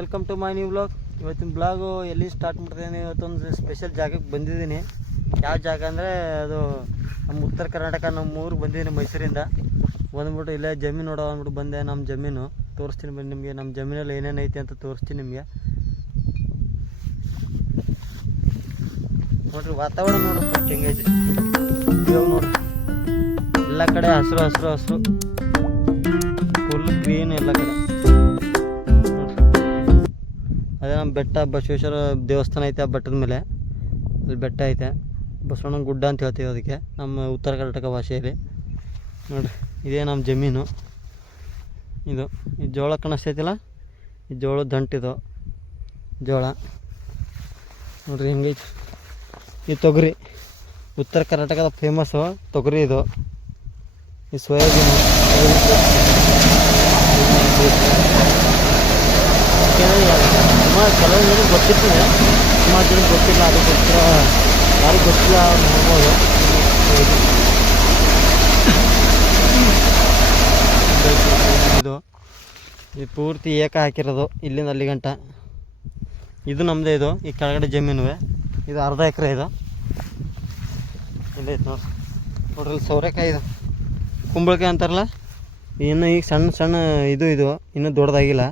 Welcome to my new blog ಇವತ್ತಿನ blog ಎಲ್ಲಿ start ಮಾಡ್ತೀನಿ ಇವತ್ತೊಂದು ಸ್ಪೆಷಲ್ ಜಾಗಕ್ಕೆ ಬಂದಿದ್ದೀನಿ. ಯಾವ ಜಾಗ ಅಂದರೆ ಅದು ನಮ್ಮ ಉತ್ತರ ಕರ್ನಾಟಕ ನಮ್ಮ ಊರಿಗೆ ಬಂದಿದ್ದೀನಿ ಮೈಸೂರಿಂದ. ಬಂದ್ಬಿಟ್ಟು ಇಲ್ಲೇ ಜಮೀನು ನೋಡೋ ಅಂದ್ಬಿಟ್ಟು ಬಂದೆ ನಮ್ಮ ಜಮೀನು. ತೋರಿಸ್ತೀನಿ ಬನ್ನಿ ನಿಮಗೆ. ನಮ್ಮ ಜಮೀನಲ್ಲಿ ಏನೇನು ಐತೆ ಅಂತ ತೋರಿಸ್ತೀನಿ ನಿಮಗೆ. ನೋಡ್ರಿ, ವಾತಾವರಣ ನೋಡ್ರಿ ಹೆಂಗೈತೆ ಇವಾಗ ನೋಡ್ರಿ ಎಲ್ಲ ಕಡೆ ಹಸಿರು ಹಸಿರು ಹಸಿರು. ಫುಲ್ ಗ್ರೀನ್ ಎಲ್ಲ ಕಡೆ. ಅದೇ ನಮ್ಮ ಬೆಟ್ಟ ಬಸವೇಶ್ವರ ದೇವಸ್ಥಾನ ಐತೆ ಆ ಬೆಟ್ಟದ ಮೇಲೆ. ಅಲ್ಲಿ ಬೆಟ್ಟ ಐತೆ. ಬಸವಣ್ಣನ ಗುಡ್ಡ ಅಂತ ಹೇಳ್ತೀವಿ ಅದಕ್ಕೆ, ನಮ್ಮ ಉತ್ತರ ಕರ್ನಾಟಕ ಭಾಷೆಯಲ್ಲಿ. ನೋಡಿರಿ, ಇದೇ ನಮ್ಮ ಜಮೀನು. ಇದು, ಈ ಜೋಳ ಕಾಣಿಸ್ತೈತಿಲ್ಲ? ಈ ಜೋಳದ ದಂಟಿದು ಜೋಳ. ನೋಡ್ರಿ ಹೆಂಗೈತೆ. ಈ ತೊಗರಿ, ಉತ್ತರ ಕರ್ನಾಟಕದ ಫೇಮಸ್ಸು ತೊಗರಿ ಇದು. ಈ ಸೋಯಾಬೀನು. ಸುಮಾರು ಕೆಲವು ಜನಕ್ಕೆ ಗೊತ್ತಿರ್ತದೆ ಸುಮಾರು ಜನಕ್ಕೆ ಗೊತ್ತಿಲ್ಲ ಅದಕ್ಕೋಸ್ಕರ ಯಾರಿಗೆ ಗೊತ್ತಿಲ್ಲ ನೋಡ್ಬೋದು ಇದು. ಇದು ಪೂರ್ತಿ ಏಕ ಹಾಕಿರೋದು ಇಲ್ಲಿಂದ ಅಲ್ಲಿ ಗಂಟ ಇದು ನಮ್ಮದೇ ಇದು, ಈ ಕೆಳಗಡೆ ಜಮೀನುವೆ. ಇದು ಅರ್ಧ ಎಕರೆ ಇದು. ಇಲ್ಲೈತೆ ನೋಡಿ. ನೋಡ್ರಿ ಸೌರೆಕಾಯಿ ಇದು. ಕುಂಬಳಕಾಯಿ ಅಂತಾರಲ್ಲ? ಇನ್ನು ಈಗ ಸಣ್ಣ ಸಣ್ಣ ಇದು ಇದು, ಇನ್ನೂ ದೊಡ್ಡದಾಗಿಲ್ಲ.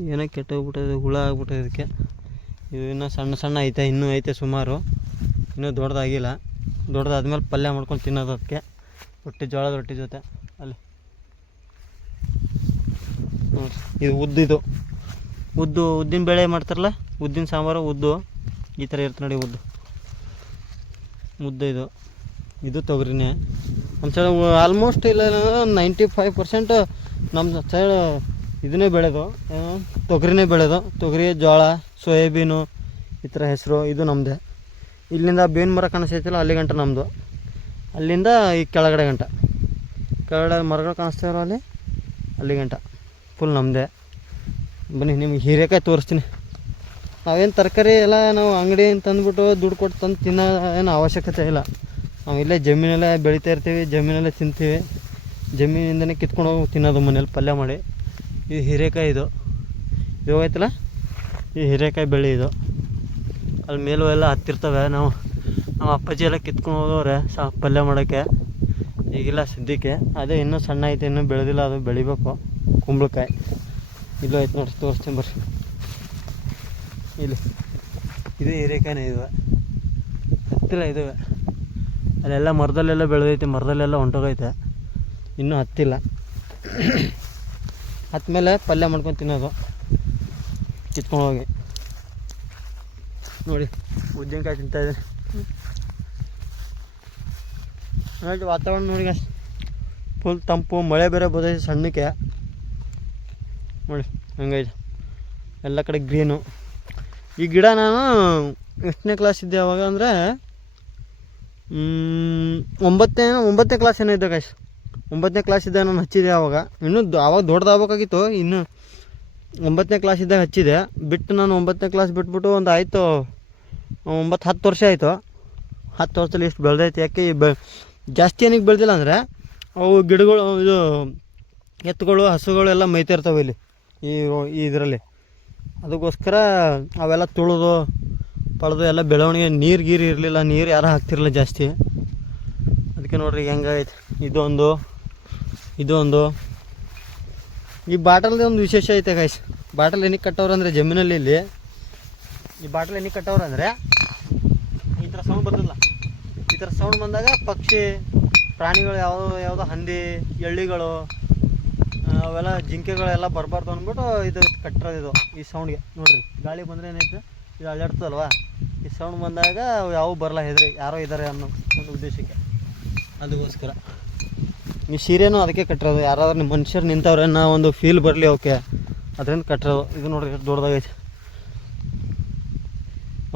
ಏನೋ ಕೆಟ್ಟೋಗ್ಬಿಟ್ಟಿದೆ, ಹುಳ ಆಗ್ಬಿಟ್ಟಿದೆ ಇದಕ್ಕೆ. ಇದು ಇನ್ನೂ ಸಣ್ಣ ಸಣ್ಣ ಐತೆ, ಇನ್ನೂ ಐತೆ ಸುಮಾರು. ಇನ್ನೂ ದೊಡ್ಡದಾಗಿಲ್ಲ ದೊಡ್ಡದಾದ್ಮೇಲೆ ಪಲ್ಯ ಮಾಡ್ಕೊಂಡು ತಿನ್ನೋದು ಅದಕ್ಕೆ. ರೊಟ್ಟಿ, ಜೋಳದ ರೊಟ್ಟಿ ಜೊತೆ. ಅಲ್ಲಿ. ಇದು ಉದ್ದಿದು ಉದ್ದು, ಉದ್ದಿನ ಬೇಳೆ ಮಾಡ್ತಾರಲ್ಲ, ಉದ್ದಿನ ಸಾಂಬಾರು, ಉದ್ದು. ಈ ಥರ ಇರುತ್ತೆ ನೋಡಿ ಉದ್ದು. ಮುದ್ದೆ ಇದು. ಇದು ತೊಗರಿನೇ. ನಮ್ಮ ಸೈಡ್ ಆಲ್ಮೋಸ್ಟ್ ಇಲ್ಲ ನೈಂಟಿ ಫೈವ್ ಪರ್ಸೆಂಟ್ ನಮ್ಮ ಸೈಡ್ ಇದನ್ನೇ ಬೆಳೆದು ತೊಗರಿನೇ ಬೆಳೆದು, ತೊಗರಿ, ಜೋಳ, ಸೋಯಾಬೀನು, ಈ ಥರ ಹೆಸರು, ಇದು ನಮ್ಮದೇ ಇಲ್ಲಿಂದ ಬೇವಿನ ಮರ ಕಾಣಿಸ್ತೈತಿಲ್ಲ, ಅಲ್ಲಿ ಗಂಟ ನಮ್ಮದು ಅಲ್ಲಿಂದ ಈ ಕೆಳಗಡೆ ಗಂಟ. ಕೆಳಗಡೆ ಮರಗಳು ಕಾಣಿಸ್ತಾ ಅಲ್ಲಿ ಅಲ್ಲಿ ಗಂಟ. ಫುಲ್ ನಮ್ಮದೇ ಬನ್ನಿ, ನಿಮ್ಗೆ ಹೀರೆಕಾಯಿ ತೋರಿಸ್ತೀನಿ. ನಾವೇನು ತರಕಾರಿ ಎಲ್ಲ ನಾವು ಅಂಗಡಿ ತಂದುಬಿಟ್ಟು ದುಡ್ಡು ಕೊಟ್ಟು ತಂದು ತಿನ್ನೋ ಏನು ಅವಶ್ಯಕತೆ ಇಲ್ಲ. ನಾವು ಇಲ್ಲೇ ಜಮೀನಲ್ಲೇ ಬೆಳೀತಾ ಇರ್ತೀವಿ, ಜಮೀನಲ್ಲೇ ತಿಂತೀವಿ. ಜಮೀನಿಂದನೇ ಕಿತ್ಕೊಂಡು ಹೋಗಿ ತಿನ್ನೋದು ಮನೇಲಿ ಪಲ್ಯ ಮಾಡಿ. ಇದು ಹೀರೆಕಾಯಿ ಇದು. ಇದು ಈ ಹೀರೆಕಾಯಿ ಬೆಳೆ ಇದು. ಅಲ್ಲಿ ಮೇಲೂ ಎಲ್ಲ ಹತ್ತಿರ್ತವೆ. ನಾವು ನಮ್ಮ ಅಪ್ಪಾಜಿ ಎಲ್ಲ ಕಿತ್ಕೊಂಡು ಹೋದವ್ರೆ, ಸಾ ಪಲ್ಯ ಮಾಡೋಕ್ಕೆ. ಈಗಿಲ್ಲ ಸದ್ಯಕ್ಕೆ. ಅದೇ ಇನ್ನೂ ಸಣ್ಣ ಐತೆ, ಇನ್ನೂ ಬೆಳೆದಿಲ್ಲ, ಅದು ಬೆಳಿಬೇಕು. ಕುಂಬಳಕಾಯಿ. ಇಲ್ಲೂ ಐತೆ ನೋಡಿ ತೋರಿಸ್ತೀನಿ ಬರ್ರಿ. ಇಲ್ಲಿ. ಇದು ಹೀರೆಕಾಯಿನೇ ಇದು ಹತ್ತಿರ ಇದು ಅಲ್ಲೆಲ್ಲ ಮರದಲ್ಲೆಲ್ಲ ಬೆಳೆದೈತೆ, ಮರದಲ್ಲೆಲ್ಲ ಹೊಂಟೋಗೈತೆ. ಇನ್ನೂ ಹತ್ತಿಲ್ಲ. ಹತ್ತ ಮೇಲೆ ಪಲ್ಯ ಮಾಡ್ಕೊಂಡು ತಿನ್ನೋದು. ಕಿತ್ಕೊಂಡು ಹೋಗಿ ನೋಡಿ, ಉದ್ದಿನಕಾಯಿ ತಿಂತಾಯಿದ್ದೀನಿ ನೋಡಿ, ವಾತಾವರಣ ನೋಡಿ ಫುಲ್ ತಂಪು, ಮಳೆ ಬೇರೆ ಬರ್ತೈತೆ ಸಣ್ಣಕ್ಕೆ. ನೋಡಿ, ಹಂಗೈತೆ. ಎಲ್ಲ ಕಡೆ ಗ್ರೀನು ಈ ಗಿಡ ನಾನು ಎಷ್ಟನೇ ಕ್ಲಾಸ್ ಇದ್ದೆ ಅವಾಗ ಅಂದರೆ ಒಂಬತ್ತನೇ ಒಂಬತ್ತನೇ ಕ್ಲಾಸ್ ಏನೋ ಇದ್ದೆ ಕಾಯ್ಸ್ ಒಂಬತ್ತನೇ ಕ್ಲಾಸ್ ಇದ್ದಾಗ ನಾನು ಹಚ್ಚಿದೆ ಆವಾಗ ಇನ್ನೂ ಆವಾಗ ದೊಡ್ಡದಾಗಬೇಕಾಗಿತ್ತು. ಇನ್ನು ಒಂಬತ್ತನೇ ಕ್ಲಾಸ್ ಇದ್ದಾಗ ಹಚ್ಚಿದೆ. ಬಿಟ್ಟು ನಾನು ಒಂಬತ್ತನೇ ಕ್ಲಾಸ್ ಬಿಟ್ಬಿಟ್ಟು ಒಂದು ಆಯಿತು, ಒಂಬತ್ತು ಹತ್ತು ವರ್ಷ ಆಯಿತು. ಹತ್ತು ವರ್ಷದಲ್ಲಿ ಇಷ್ಟು ಬೆಳೆದೈತೆ, ಯಾಕೆ ಬೆ ಜಾಸ್ತಿ ಏನಕ್ಕೆ ಬೆಳೆದಿಲ್ಲ ಅಂದರೆ ಅವು ಗಿಡಗಳು, ಇದು ಎತ್ತುಗಳು, ಹಸುಗಳು ಎಲ್ಲ ಮೈತಿರ್ತವೆ ಇಲ್ಲಿ, ಈ ಇದರಲ್ಲಿ. ಅದಕ್ಕೋಸ್ಕರ ಅವೆಲ್ಲ ತುಳಿದು ಪಡೆದು ಎಲ್ಲ ಬೆಳವಣಿಗೆ, ನೀರು ಗೀರು ಇರಲಿಲ್ಲ, ನೀರು ಯಾರು ಹಾಕ್ತಿರಲಿಲ್ಲ ಜಾಸ್ತಿ. ಅದಕ್ಕೆ ನೋಡ್ರಿ ಹೆಂಗೈತೆ ಇದೊಂದು ಇದೊಂದು. ಈ ಬಾಟಲ್ ಒಂದು ವಿಶೇಷ ಐತೆ ಗೈಸ್ ಬಾಟಲ್ ಏನಕ್ಕೆ ಕಟ್ಟವ್ರು ಅಂದರೆ ಜಮೀನಲ್ಲಿ ಇಲ್ಲಿ. ಈ ಬಾಟಲ್ ಏನಕ್ಕೆ ಕಟ್ಟವ್ರು ಅಂದರೆ ಈ ಥರ ಸೌಂಡ್ ಬಂದಿಲ್ಲ ಈ ಥರ ಸೌಂಡ್ ಬಂದಾಗ ಪಕ್ಷಿ, ಪ್ರಾಣಿಗಳು ಯಾವುದೋ ಯಾವುದೋ ಹಂದಿ, ಎಳ್ಳಿಗಳು ಅವೆಲ್ಲ ಜಿಂಕೆಗಳೆಲ್ಲ ಬರಬಾರ್ದು ಅಂದ್ಬಿಟ್ಟು ಇದು ಕಟ್ಟಿರೋದು ಇದು, ಈ ಸೌಂಡ್ಗೆ ನೋಡ್ರಿ, ಗಾಳಿ ಬಂದರೆ ಏನೈತೆ ಇದು ಅಲ್ಲಾಡ್ತದಲ್ವಾ? ಈ ಸೌಂಡ್ ಬಂದಾಗ ಯಾವ ಬರಲ್ಲ ಹೆದ್ರಿ, ಯಾರೋ ಇದ್ದಾರೆ ಅನ್ನೋ ಒಂದು ಉದ್ದೇಶಕ್ಕೆ. ಅದಕ್ಕೋಸ್ಕರ. ಈ ಸೀರೆನೂ ಅದಕ್ಕೆ ಕಟ್ಟಿರೋದು ಯಾರಾದ್ರೂ ನಿಮ್ಮ ಮನುಷ್ಯರು ನಿಂತವ್ರೆ, ನಾ ಒಂದು ಫೀಲ್ ಬರಲಿ ಓಕೆ ಅದರಿಂದ ಕಟ್ಟಿರೋದು ಇದು ನೋಡ್ರಿ ದೊಡ್ಡದಾಗೈತೆ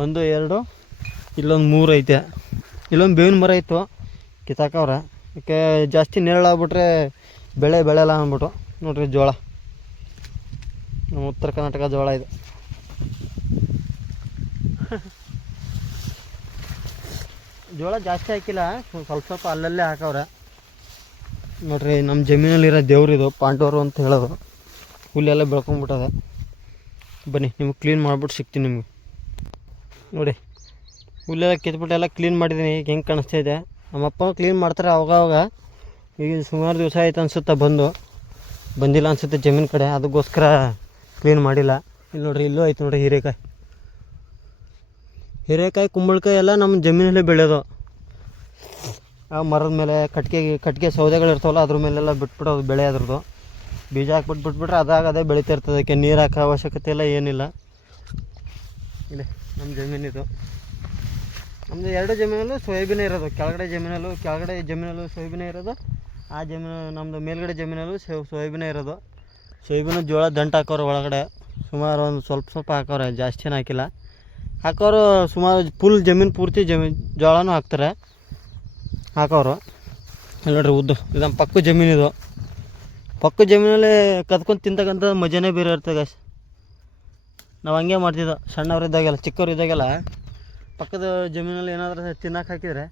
ಒಂದು, ಎರಡು, ಇಲ್ಲೊಂದು ಮೂರು ಐತೆ. ಇಲ್ಲೊಂದು ಬೇವಿನ ಮರ ಇತ್ತು ಕಿತ್ತಾಕವ್ರೆ ಯಾಕೆ ಜಾಸ್ತಿ ನೆರಳಾಗ್ಬಿಟ್ರೆ ಬೆಳೆ ಬೆಳೆಯಲ್ಲ ಅಂದ್ಬಿಟ್ಟು. ನೋಡ್ರಿ, ಜೋಳ. ನಮ್ಮ ಉತ್ತರ ಕರ್ನಾಟಕ ಜೋಳ ಇದು. ಜೋಳ ಜಾಸ್ತಿ ಹಾಕಿಲ್ಲ. ಸ್ವಲ್ಪ ಸ್ವಲ್ಪ ಅಲ್ಲಲ್ಲೇ ಹಾಕವ್ರೆ. ನೋಡ್ರಿ ನಮ್ಮ ಜಮೀನಲ್ಲಿರೋ ದೇವ್ರಿದು ಪಾಂಡವರು ಅಂತ ಹೇಳೋದು ಹುಲ್ಲೆಲ್ಲ ಬೆಳ್ಕೊಂಬಿಟ್ಟದೆ ಬನ್ನಿ, ನಿಮ್ಗೆ ಕ್ಲೀನ್ ಮಾಡಿಬಿಟ್ಟು ಸಿಗ್ತೀನಿ ನಿಮಗೆ. ನೋಡಿ, ಹುಲ್ಲೆಲ್ಲ ಕಿತ್ಬಿಟ್ಟು ಎಲ್ಲ ಕ್ಲೀನ್ ಮಾಡಿದ್ದೀನಿ ಈಗ ಹೆಂಗೆ ಕಾಣಿಸ್ತಾ ಇದೆ. ನಮ್ಮಪ್ಪ ಕ್ಲೀನ್ ಮಾಡ್ತಾರೆ ಅವಾಗ ಅವಾಗ ಈಗ ಸುಮಾರು ದಿವಸ ಆಯ್ತು ಅನಿಸುತ್ತೆ ಬಂದು. ಬಂದಿಲ್ಲ ಅನ್ಸುತ್ತೆ ಜಮೀನು ಕಡೆ, ಅದಕ್ಕೋಸ್ಕರ ಕ್ಲೀನ್ ಮಾಡಿಲ್ಲ. ಇಲ್ಲಿ ನೋಡ್ರಿ, ಇಲ್ಲೂ ಆಯ್ತು ನೋಡ್ರಿ ಹೀರೆಕಾಯಿ. ಹೀರೆಕಾಯಿ, ಕುಂಬಳಕಾಯಿ ಎಲ್ಲ ನಮ್ಮ ಜಮೀನಲ್ಲೇ ಬೆಳೆಯೋದು. ಆ ಮರದ ಮೇಲೆ ಕಟ್ಟಿಗೆ ಕಟ್ಟಿಗೆ ಸೌದೆಗಳು ಇರ್ತಾವಲ್ಲ, ಅದ್ರ ಮೇಲೆಲ್ಲ ಬಿಟ್ಬಿಡೋದು ಬೆಳೆ ಅದ್ರದ್ದು. ಬೀಜ ಹಾಕ್ಬಿಟ್ಟು ಬಿಟ್ಬಿಟ್ರೆ ಅದಾಗ ಅದೇ ಬೆಳೀತಾ ಇರ್ತದೆ ಅದಕ್ಕೆ ನೀರು ಹಾಕೋ ಅವಶ್ಯಕತೆ ಇಲ್ಲ ಏನಿಲ್ಲ. ಇದೆ ನಮ್ಮ ಜಮೀನಿದು. ನಮ್ಮದು ಎರಡು ಜಮೀನಲ್ಲೂ ಸೋಯಾಬೀನೇ ಇರೋದು. ಕೆಳಗಡೆ ಜಮೀನಲ್ಲೂ ಕೆಳಗಡೆ ಜಮೀನಲ್ಲೂ ಸೋಯಾಬೀನೇ ಇರೋದು. ಆ ಜಮೀನು ನಮ್ಮದು ಮೇಲ್ಗಡೆ ಜಮೀನಲ್ಲೂ ಸೋ ಸೋಯಾಬೀನೇ ಇರೋದು. ಸೋಯಾಬೀನು ಜೋಳ ದಂಟು ಹಾಕೋರು ಒಳಗಡೆ. ಸುಮಾರು ಒಂದು ಸ್ವಲ್ಪ ಸ್ವಲ್ಪ ಹಾಕೋರೆ, ಜಾಸ್ತಿನೇ ಹಾಕಿಲ್ಲ. ಹಾಕೋರು ಸುಮಾರು ಫುಲ್ ಜಮೀನು, ಪೂರ್ತಿ ಜಮೀನು ಜೋಳನೂ ಹಾಕ್ತಾರೆ. ಹಾಕೋರು ಇಲ್ಲಿ ನೋಡ್ರಿ ಉದ್ದು. ಇದು ಪಕ್ಕ ಜಮೀನಿದು ಪಕ್ಕ ಜಮೀನಲ್ಲಿ ಕದ್ಕೊಂಡು ತಿಂತಕ್ಕಂಥ ಮಜಾನೇ ಬೇರೆ ಇರ್ತದೆ ಗಾಯ್ಸ್ ನಾವು ಹಂಗೆ ಇದ್ದಾಗೆಲ್ಲ, ಚಿಕ್ಕವರ ಇದ್ದಾಗೆಲ್ಲ ಪಕ್ಕದ ಜಮೀನಲ್ಲಿ ಏನಾದರೂ ತಿನ್ನಕ್ಕೆ ಹಾಕಿದರೆ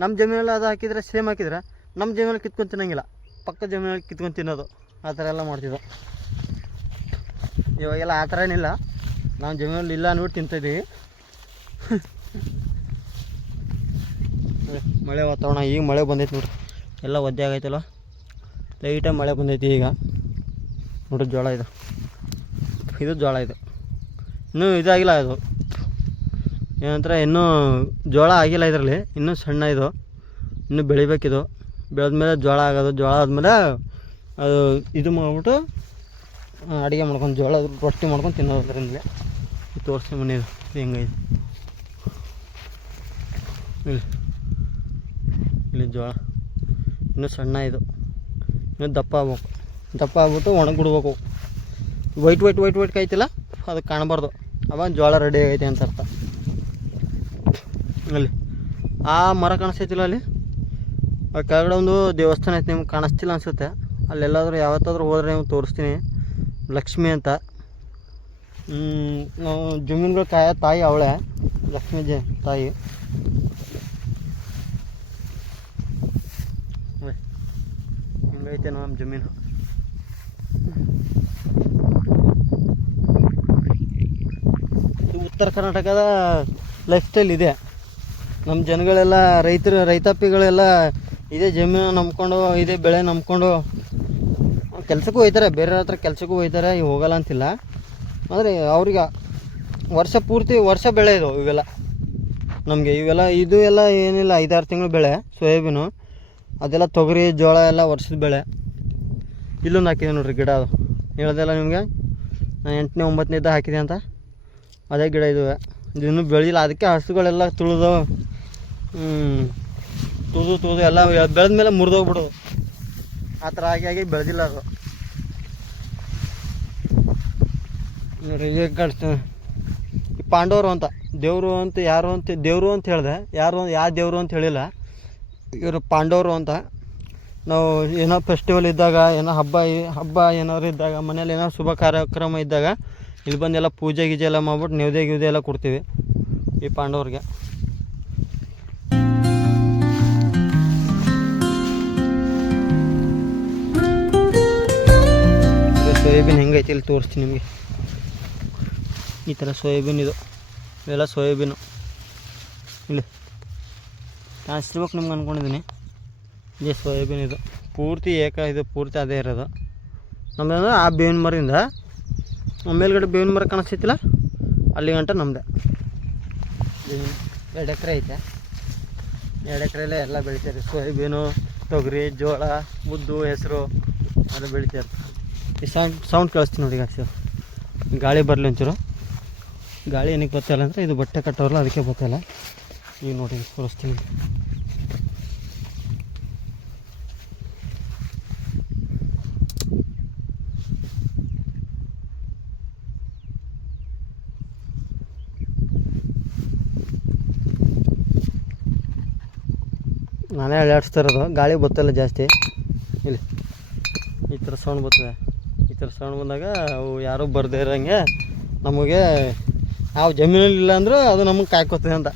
ನಮ್ಮ ಜಮೀನಲ್ಲಿ ಅದು ಹಾಕಿದರೆ ಸೇಮ್ ಹಾಕಿದರೆ ನಮ್ಮ ಜಮೀನಲ್ಲಿ ಕಿತ್ಕೊಂಡು ತಿನ್ನಂಗಿಲ್ಲ. ಪಕ್ಕದ ಜಮೀನಲ್ಲಿ ಕಿತ್ಕೊಂಡು ತಿನ್ನೋದು. ಆ ಥರ ಎಲ್ಲ ಮಾಡ್ತಿದ್ದೋ. ಇವಾಗೆಲ್ಲ ಆ ಥರ ಏನಿಲ್ಲ. ನಾವು ಜಮೀನಲ್ಲಿ ಇಲ್ಲ ನೋಡಿ ತಿಂತಿದ್ದೀವಿ. ಮಳೆ ವಾತಾವರಣ, ಈಗ ಮಳೆ ಬಂದೈತೆ ನೋಡ್ರಿ. ಎಲ್ಲ ಒದ್ದೆ ಆಗೈತಲ್ಲ? ಲೈಟಾಗಿ ಮಳೆ ಬಂದೈತಿ ಈಗ. ನೋಡ್ರಿ ಜೋಳ ಇದು. ಇದು ಜೋಳ ಇದು. ಇನ್ನೂ ಇದಾಗಿಲ್ಲ ಇದು. ಏನಂತಾರೆ ಇನ್ನೂ ಜೋಳ ಆಗಿಲ್ಲ ಇದರಲ್ಲಿ. ಇನ್ನೂ ಸಣ್ಣ ಇದು. ಇನ್ನೂ ಬೆಳಿಬೇಕಿದು. ಬೆಳೆದ್ಮೇಲೆ ಜೋಳ ಆಗೋದು. ಜೋಳ ಆದಮೇಲೆ ಅದು ಇದು ಮಾಡಿಬಿಟ್ಟು ಅಡುಗೆ ಮಾಡ್ಕೊಂಡು ಜೋಳ ರೊಟ್ಟಿ ಮಾಡ್ಕೊಂಡು ತಿನ್ನೋದು ಅದರಿಂದಲೇ. ತೋರಿಸ್ತೀನಿ ಮನೆ ಇದು ಹೆಂಗೈತೆ. ಇಲ್ಲಿ. ಇಲ್ಲಿ ಜೋಳ. ಇನ್ನು ಸಣ್ಣ ಇದು. ಇನ್ನು ದಪ್ಪ ಆಗ್ಬೇಕು. ದಪ್ಪ ಆಗ್ಬಿಟ್ಟು ಒಣಗಿಬಿಡ್ಬೇಕು. ವೈಟ್ ವೈಟ್ ವೈಟ್ ವೈಟ್ ಕಾಯ್ತಿಲ್ಲ? ಅದು ಕಾಣಬಾರ್ದು. ಅವಾಗ ಜೋಳ ರೆಡಿ ಆಗೈತೆ ಅಂತ ಅರ್ಥ. ಅಲ್ಲಿ. ಆ ಮರ ಕಾಣಿಸ್ತೈತಿಲ್ಲ ಅಲ್ಲಿ? ಆ ಕೆಳಗಡೆ ಒಂದು ದೇವಸ್ಥಾನ ಐತೆ, ನಿಮ್ಗೆ ಕಾಣಿಸ್ತಿಲ್ಲ ಅನಿಸುತ್ತೆ. ಅಲ್ಲೆಲ್ಲಾದರೂ ಯಾವತ್ತಾದರೂ ಹೋದ್ರೆ ನಿಮ್ಗೆ ತೋರಿಸ್ತೀನಿ. ಲಕ್ಷ್ಮಿ ಅಂತ. ನಾವು ಜಮೀನುಗಳು ಕಾಯ ತಾಯಿ ಅವಳೆ. ಲಕ್ಷ್ಮೀ ಜ ತಾಯಿ. ಹಿಂಗೈತೆ ನಮ್ಮ ಜಮೀನು. ಉತ್ತರ ಕರ್ನಾಟಕದ ಲೈಫ್ ಸ್ಟೈಲ್ ಇದೆ. ನಮ್ಮ ಜನಗಳೆಲ್ಲ ರೈತರು, ರೈತಾಪಿಗಳೆಲ್ಲ ಇದೇ ಜಮೀನು ನಂಬ್ಕೊಂಡು, ಇದೇ ಬೆಳೆ ನಂಬ್ಕೊಂಡು ಕೆಲಸಕ್ಕೂ ಹೋಯ್ತಾರೆ, ಬೇರೆ ಹತ್ರ ಕೆಲಸಕ್ಕೂ ಹೋಯ್ತಾರೆ ಈಗ ಹೋಗಲ್ಲ ಅಂತಿಲ್ಲ. ಆದರೆ ಅವ್ರಿಗೆ ವರ್ಷ ಪೂರ್ತಿ ವರ್ಷ ಬೆಳೆ ಇದು ಇವೆಲ್ಲ. ನಮಗೆ ಇವೆಲ್ಲ, ಇದು ಎಲ್ಲ ಏನಿಲ್ಲ, ಐದಾರು ತಿಂಗಳು ಬೆಳೆ, ಸೋಯಾಬೀನು. ಅದೆಲ್ಲ ತೊಗರಿ, ಜೋಳ ಎಲ್ಲ ವರ್ಷದ ಬೆಳೆ. ಇಲ್ಲೊಂದು ಹಾಕಿದೆ ನೋಡ್ರಿ ಗಿಡ ಅದು. ಹೇಳ್ದೆಲ್ಲ ನಿಮಗೆ? ನಾನು ಎಂಟನೇ, ಒಂಬತ್ತನೇದ ಹಾಕಿದೆ ಅಂತ. ಅದೇ ಗಿಡ ಇದು ಇದು ಇನ್ನೂ ಬೆಳೆದಿಲ್ಲ ಅದಕ್ಕೆ ಹಸುಗಳೆಲ್ಲ ತುಳಿದು ತುಳಿದು ತುಳಿದು ಎಲ್ಲ ಬೆಳೆದ ಮೇಲೆ ಮುರಿದೋಗ್ಬಿಡೋದು. ಆ ಥರ ಆಗಿ ಆಗಿ ಬೆಳೆದಿಲ್ಲ ಅದು. ನೋಡ್ರಿ ಈಗ ಕಾಣಿಸ್ತಾನೆ ಈ ಪಾಂಡವರು ಅಂತ, ದೇವರು ಅಂತ, ಯಾರು ಅಂತ, ದೇವರು ಅಂತ ಹೇಳಿದೆ. ಯಾರು ಯಾವ ದೇವರು ಅಂತ ಹೇಳಿಲ್ಲ. ಇವರು ಪಾಂಡವರು ಅಂತ. ನಾವು ಏನೋ ಫೆಸ್ಟಿವಲ್ ಇದ್ದಾಗ, ಏನೋ ಹಬ್ಬ ಹಬ್ಬ ಏನಾದ್ರು ಇದ್ದಾಗ ಮನೇಲಿ ಏನೋ ಶುಭ ಕಾರ್ಯಕ್ರಮ ಇದ್ದಾಗ, ಇಲ್ಲಿ ಬಂದೆಲ್ಲ ಪೂಜೆ ಗೀಜೆ ಎಲ್ಲ ಮಾಡ್ಬಿಟ್ಟು ನೇವ್ದೆ ಗಿವ್ದೆ ಎಲ್ಲ ಕೊಡ್ತೀವಿ ಈ ಪಾಂಡವ್ರಿಗೆ. ಸೋಯಾಬೀನ್ ಹೆಂಗೈತಿ ಇಲ್ಲಿ ತೋರಿಸ್ತೀನಿ ನಿಮಗೆ. ಈ ಥರ ಸೋಯಾಬೀನ್ ಇದು. ಇವೆಲ್ಲ ಸೋಯಾಬೀನು. ಇಲ್ಲಿ. ಕಾಣಿಸ್ತಿರ್ಬೇಕು ನಿಮ್ಗೆ ಅಂದ್ಕೊಂಡಿದ್ದೀನಿ ಇದೇ ಸೋಯಾಬೀನ್ ಇದು ಪೂರ್ತಿ ಏಕ ಇದು ಪೂರ್ತಿ ಅದೇ ಇರೋದು. ನಮ್ಮದಂದ್ರೆ ಆ ಬೇವಿನ ಮರದಿಂದ ಮೇಲ್ಗಡೆ ಬೇವಿನ ಮರ ಕಾಣಿಸ್ತೈತಿಲ್ಲ ಅಲ್ಲಿ ಗಂಟ ನಮ್ಮದೇ ಎರಡು ಎಕರೆ ಐತೆ. ಎರಡು ಎಕರೆಯಲ್ಲೇ ಎಲ್ಲ ಬೆಳಿತಾರೆ. ಸೋಯಾಬೀನು ತೊಗರಿ ಜೋಳ ಉದ್ದು ಹೆಸರು ಅದು ಬೆಳಿತಾರೆ. ಈ ಸೌಂಡ್ ಸೌಂಡ್ ಕೇಳಿಸ್ತೀನಿ ನೋಡಿ ಈಗ ಗಾಳಿ ಬರಲಿ ಒಂಚೂರು. ಗಾಳಿ ಏನಕ್ಕೆ ಗೊತ್ತಿಲ್ಲ ಅಂದರೆ ಇದು ಬಟ್ಟೆ ಕಟ್ಟೋರಲ್ಲ ಅದಕ್ಕೆ ಗೊತ್ತಿಲ್ಲ ಈಗ ನೋಡಿ ತೋರಿಸ್ತೀನಿ. ಇರೋದು. ಗಾಳಿ ಬತ್ತಲ್ಲ ಜಾಸ್ತಿ. ಇಲ್ಲಿ. ಈ ಥರ ಸೌಂಡ್ ಬರ್ತದೆ. ಈ ಥರ ಸೌಂಡ್ ಬಂದಾಗ ಅವು ಯಾರೂ ಬರದೇ ಇರೋಂಗೆ ನಮಗೆ ಯಾವ ಜಮೀನಲ್ಲಿ ಇಲ್ಲ ಅಂದರೂ ಅದು ನಮಗೆ ಕಾಯ್ಕೋತದೆ ಅಂತ.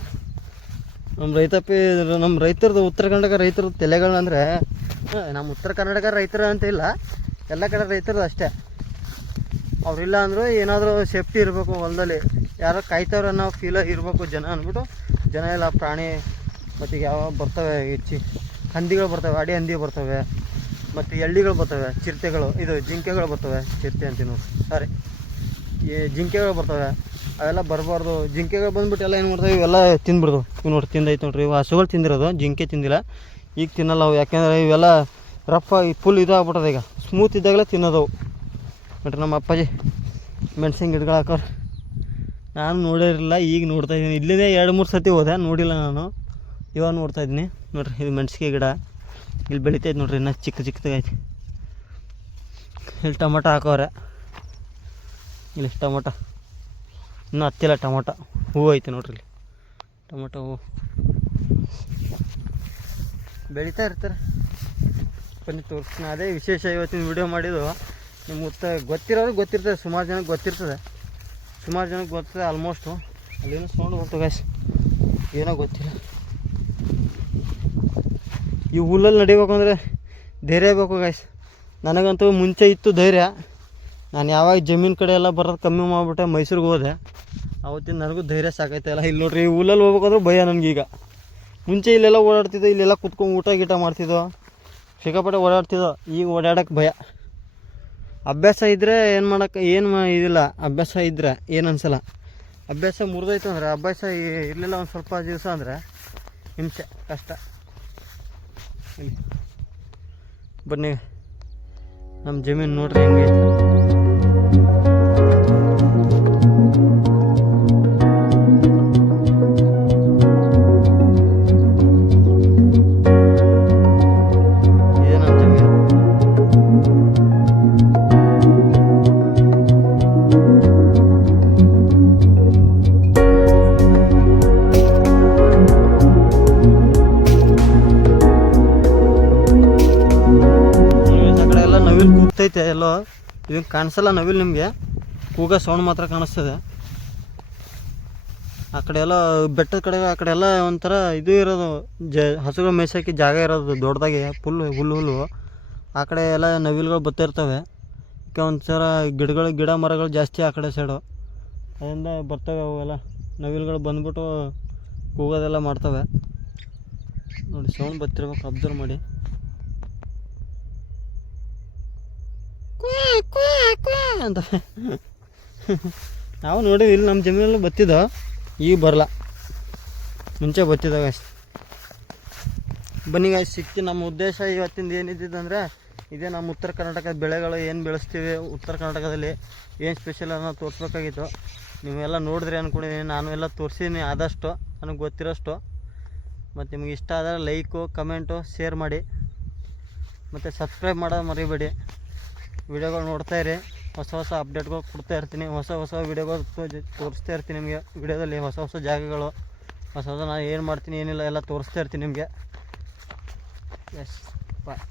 ನಮ್ಮ ರೈತಾಪಿ ನಮ್ಮ ರೈತರದ್ದು ಉತ್ತರ ಕರ್ನಾಟಕ ರೈತರ ತಲೆಗಳಂದರೆ ನಮ್ಮ ಉತ್ತರ ಕರ್ನಾಟಕ ರೈತರು ಅಂತ ಇಲ್ಲ. ಎಲ್ಲ ಕಡೆ ರೈತರದ್ದು ಅಷ್ಟೇ. ಅವರಿಲ್ಲ ಅಂದರೂ ಏನಾದರೂ ಸೇಫ್ಟಿ ಇರಬೇಕು ಹೊಲದಲ್ಲಿ. ಯಾರೋ ಕಾಯ್ತವ್ರೆ ಅನ್ನೋ ಫೀಲ ಇರಬೇಕು ಜನ ಅಂದ್ಬಿಟ್ಟು ಜನ ಎಲ್ಲ ಪ್ರಾಣಿ ಮತ್ತು ಯಾವ ಬರ್ತವೆ ಹೆಚ್ಚಿ, ಹಂದಿಗಳು ಬರ್ತವೆ, ಅಡಿ ಹಂದಿ ಬರ್ತವೆ, ಮತ್ತು ಎಳ್ಳಿಗಳು ಬರ್ತವೆ, ಚಿರತೆಗಳು, ಇದು ಜಿಂಕೆಗಳು ಬರ್ತವೆ, ಚಿರತೆ ಅಂತೀವಿ ನೋಡಿ ಸಾರಿ ಈ ಜಿಂಕೆಗಳು ಬರ್ತವೆ, ಅವೆಲ್ಲ ಬರಬಾರ್ದು. ಜಿಂಕೆಗಳು ಬಂದ್ಬಿಟ್ಟು ಎಲ್ಲ ಏನು ಮಾಡ್ತವೆ, ಇವೆಲ್ಲ ತಿಂದ್ಬಿಡ್ದು. ಇವು ನೋಡಿ, ತಿಂದೈತೆ ನೋಡ್ರಿ, ಇವು ಹಸುಗಳು ತಿಂದಿರೋದು, ಜಿಂಕೆ ತಿಂದಿಲ್ಲ. ಈಗ ತಿನ್ನಲ್ಲ ಅವು, ಯಾಕೆಂದರೆ ಇವೆಲ್ಲ ರಫ್ ಫುಲ್ ಇದಾಗ್ಬಿಟ್ಟದ ಈಗ. ಸ್ಮೂತ್ ಇದ್ದಾಗಲೇ ತಿನ್ನೋದವು. ನೋಡ್ರಿ ನಮ್ಮ ಅಪ್ಪಾಜಿ ಮೆಣಸಿನ ಗಿಡಗಳು ಹಾಕೋರು, ನಾನು ನೋಡಿರಲಿಲ್ಲ, ಈಗ ನೋಡ್ತಾ ಇದ್ದೀನಿ. ಇಲ್ಲಿಂದೇ ಎರಡು ಮೂರು ಸತಿ ಹೋದೆ, ನೋಡಿಲ್ಲ ನಾನು. ಇವಾಗ ನೋಡ್ತಾ ಇದ್ದೀನಿ. ನೋಡ್ರಿ, ಇದು ಮೆಣಸಿಗೆ ಗಿಡ. ಇಲ್ಲಿ ಬೆಳಿತೈತೆ ನೋಡ್ರಿ, ಇನ್ನೂ ಚಿಕ್ಕ ಚಿಕ್ಕದಾಗೈತೆ ಇಲ್ಲಿ ಟೊಮೊಟೊ ಹಾಕೋರೆ. ಇಲ್ಲಿ ಟೊಮೊಟೊ. ಇನ್ನೂ ಹತ್ತಿಲ್ಲ ಟೊಮೊಟೊ. ಹೂವು ಐತೆ ನೋಡ್ರಿ ಇಲ್ಲಿ. ಟೊಮೊಟೊ ಹೂವು ಬೆಳೀತಾ ಇರ್ತಾರೆ. ಬನ್ನಿ ತೋರಿಸ್ತೀನಿ. ಅದೇ ವಿಶೇಷ ಇವತ್ತಿನ ವಿಡಿಯೋ ಮಾಡಿದ್ದು. ನಿಮ್ಮ ಉತ್ತ ಗೊತ್ತಿರೋರು ಗೊತ್ತಿರ್ತದೆ, ಸುಮಾರು ಜನಕ್ಕೆ ಗೊತ್ತಿರ್ತದೆ. ಸುಮಾರು ಜನಕ್ಕೆ ಗೊತ್ತಿದೆ ಆಲ್ಮೋಸ್ಟು ಅಲ್ಲಿ ಸೌಂಡ್ ಬಂತು ಗಾಯ್ಸ್ ಏನೋ ಗೊತ್ತಿಲ್ಲ. ಈ ಹುಲ್ಲಲ್ಲಿ ನಡಿಬೇಕು ಅಂದರೆ ಧೈರ್ಯ ಬೇಕು ಗಾಯ್ಸ್ ನನಗಂತೂ ಮುಂಚೆ ಇತ್ತು ಧೈರ್ಯ. ನಾನು ಯಾವಾಗ ಜಮೀನು ಕಡೆ ಎಲ್ಲ ಬರೋದು ಕಮ್ಮಿ ಮಾಡಿಬಿಟ್ಟೆ, ಮೈಸೂರಿಗೆ ಹೋದೆ. ಅವತ್ತಿನ ನನಗೂ ಧೈರ್ಯ ಸಾಕೈತೆ ಇಲ್ಲ. ಇಲ್ಲಿ ನೋಡ್ರಿ, ಈ ಹುಲ್ಲಲ್ಲಿ ಹೋಗ್ಬೇಕಂದ್ರೆ ಭಯ ನನಗೀಗ. ಮುಂಚೆ ಇಲ್ಲೆಲ್ಲ ಓಡಾಡ್ತಿದ್ದೋ, ಇಲ್ಲೆಲ್ಲ ಕುತ್ಕೊಂಡು ಊಟ ಗೀಟ ಮಾಡ್ತಿದ್ದೋ ಸಿಕ್ಕಾಪಟ್ಟೆ ಓಡಾಡ್ತಿದ್ದೋ ಈಗ ಓಡಾಡೋಕೆ ಭಯ. ಅಭ್ಯಾಸ ಇದ್ದರೆ ಏನು ಮಾಡೋಕ್ಕೆ ಏನು ಇದಿಲ್ಲ. ಅಭ್ಯಾಸ ಇದ್ದರೆ ಏನು ಅನ್ಸಲ್ಲ. ಅಭ್ಯಾಸ ಮುರಿದೋಯ್ತು ಅಂದರೆ, ಅಭ್ಯಾಸ ಇರಲಿಲ್ಲ ಒಂದು ಸ್ವಲ್ಪ ದಿವಸ ಅಂದರೆ ಹಿಂಸೆ, ಕಷ್ಟ. ಬನ್ನಿ. ನಮ್ಮ ಜಮೀನು ನೋಡ್ರಿ ಹೆಂಗೈತೆ ಇದಕ್ಕೆ ಕಾಣಿಸಲ್ಲ ನವಿಲು ನಿಮಗೆ? ಕೂಗ ಸೌಂಡ್ ಮಾತ್ರ ಕಾಣಿಸ್ತದೆ. ಆ ಕಡೆ ಎಲ್ಲ ಬೆಟ್ಟದ ಕಡೆ, ಆ ಕಡೆ ಎಲ್ಲ ಒಂಥರ ಇದು ಇರೋದು, ಜ, ಹಸುಗಳು ಮೇಯ್ಸೋಕ್ಕೆ ಜಾಗ ಇರೋದು, ದೊಡ್ಡದಾಗೆ, ಫುಲ್, ಹುಲ್ಲು ಹುಲ್ಲು. ಆ ಕಡೆ ಎಲ್ಲ ನವಿಲುಗಳು ಬರ್ತಿರ್ತವೆ ಅದಕ್ಕೆ ಒಂಥರ ಗಿಡಗಳು, ಗಿಡ ಮರಗಳು ಜಾಸ್ತಿ ಆ ಕಡೆ ಸೈಡು ಅದರಿಂದ ಬರ್ತವೆ ಅವೆಲ್ಲ ನವಿಲುಗಳು ಬಂದ್ಬಿಟ್ಟು ಕೂಗೋದೆಲ್ಲ ಮಾಡ್ತವೆ. ನೋಡಿ ಸೌಂಡ್ ಬರ್ತಿರ್ಬೇಕು ಅಬ್ಸರ್ವ್ ಮಾಡಿ. ಅಂತ. ನಾವು ನೋಡಿ ಇಲ್ಲಿ ನಮ್ಮ ಜಮೀನಲ್ಲಿ ಬತ್ತಿದ್ದೋ ಈಗ ಬರಲ್ಲ. ಮುಂಚೆ ಬತ್ತಿದ ಅಷ್ಟೆ. ಬನ್ನಿ ಗಾಯ್ಸ್ ಸಿಕ್ತಿ ನಮ್ಮ ಉದ್ದೇಶ ಇವತ್ತಿಂದ ಏನಿದ್ದಿದ್ದು ಅಂದರೆ, ಇದೇ ನಮ್ಮ ಉತ್ತರ ಕರ್ನಾಟಕದ ಬೆಳೆಗಳು ಏನು ಬೆಳೆಸ್ತೀವಿ, ಉತ್ತರ ಕರ್ನಾಟಕದಲ್ಲಿ ಏನು ಸ್ಪೆಷಲ್ ಅನ್ನೋ ತೋರಿಸ್ಬೇಕಾಗಿತ್ತು. ನೀವೆಲ್ಲ ನೋಡಿದ್ರಿ ಅಂದ್ಕೊಂಡಿದ್ದೀನಿ ನಾನು ಎಲ್ಲ ತೋರಿಸಿದ್ದೀನಿ ಆದಷ್ಟು, ನನಗೆ ಗೊತ್ತಿರೋಷ್ಟು. ಮತ್ತು ನಿಮ್ಗೆ ಇಷ್ಟ ಆದರೆ ಲೈಕು ಕಮೆಂಟು ಶೇರ್ ಮಾಡಿ. ಮತ್ತು ಸಬ್ಸ್ಕ್ರೈಬ್ ಮಾಡೋದು ಮರಿಬೇಡಿ. ವಿಡಿಯೋಗಳು ನೋಡ್ತಾ ಇರಿ. ಹೊಸ ಹೊಸ ಅಪ್ಡೇಟ್ಗಳು ಕೊಡ್ತಾ ಇರ್ತೀನಿ. ಹೊಸ ಹೊಸ ವಿಡಿಯೋಗಳು ತೋರಿಸ್ತಾ ಇರ್ತೀನಿ ನಿಮಗೆ. ವಿಡಿಯೋದಲ್ಲಿ ಹೊಸ ಹೊಸ ಜಾಗಗಳು, ಹೊಸ ಹೊಸ ನಾನು ಏನು ಮಾಡ್ತೀನಿ ಏನಿಲ್ಲ ಎಲ್ಲ ತೋರಿಸ್ತಾ ಇರ್ತೀನಿ ನಿಮಗೆ. ಎಸ್ ಬಾಯ್